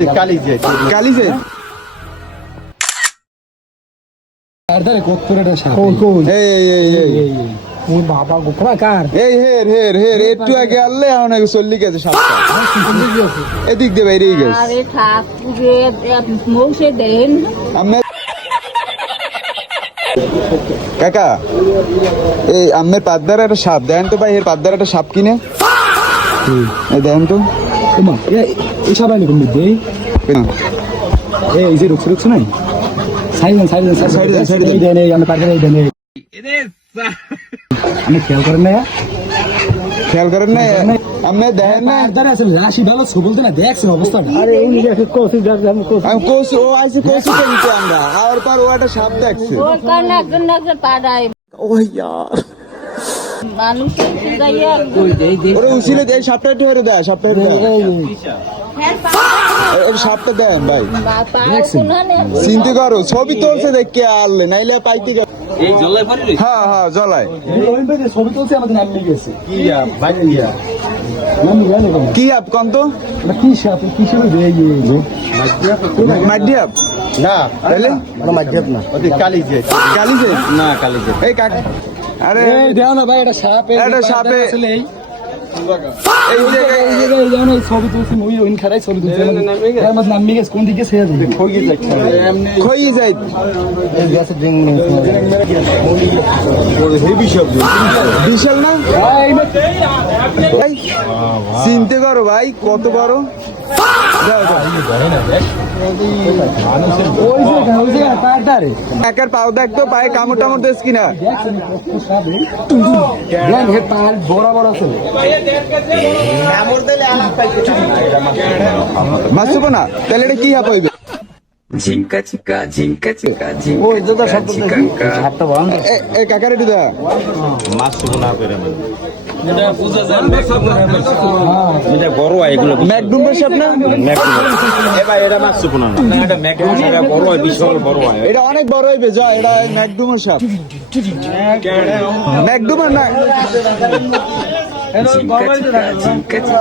কালিজে বাবা গোপাকার এই হের একটু আগে আনলে এখন চল্লি গেছে সাতটা এদিক দিয়ে বাইরেই গেছে আরে ঠাকুরের মৌসে দেন কাকা এই আমের পাদ্দার একটা সাপ দেন তো ভাই এর পাদ্দার একটা সাপ কিনে এই দেন তো এই সবাই এরকম দিবে এই যে রুকছে নাই সাইডেন আমি পারবে আমি খেয়াল করেন না আমি দেখেন না রাশি ভালো বলতে না দেখছেন অবস্থাটা আমি কোচ ও আইসি কোচ কিনতে আমরা আর পর ও একটা সাপ দেখছে ওর কারণে একজন পাড়ায় ও ইয়ার মানুষ যাইয়া ওরে উছিলে এই সাপটা একটু হেরে দেয় সাপটা হেরে দেয় এই সাপটা দেন ভাই চিন্তা করো ছবি তুলছে দেখে আনলে নাইলে পাইতে গেল এই জলাই পারি রে হ্যাঁ জলাই ছবি তুলছে আমাদের নাম নিয়ে গেছে কি আপ কোন তো কি সাপ কি সাপ মাইডিয়াপ না তাহলে মাধ্যম না কালিজে না কালিজে এই কাক আরে দেও না ভাই এটা সাপ এটা সাপে এই জায়গায় ছবি তুলছি মুই ওইন খারাই ছবি তুলছি আমার নাম নিয়ে গেছে কোন দিকে ছেড়ে দিবে খই যাই এই গ্যাসের ড্রিং বিশাল না ভাই চিনতে করো ভাই কত বড় একের পাও দেখতো পায়ে কামড় টামড় দেশ কিনা বড় বড় আছে মাসুবো না তাহলে এটা কি হাপ হইবে ঝিঙ্কা চিকা ওই দাদা সব হাতটা বন্ধ এই কাকার এটি দা মাছ শুকো না করে এটা পূজা যায় এটা বড় হয় এগুলো ম্যাকডুমের সাপ না এ ভাই এটা মাছ শুকো না এটা ম্যাকডুম এটা বড় হয় বিশাল বড় হয় এটা অনেক বড় হইবে জয় এটা ম্যাকডুমের সাপ ম্যাকডুমের না ঝিঙ্কা চিকা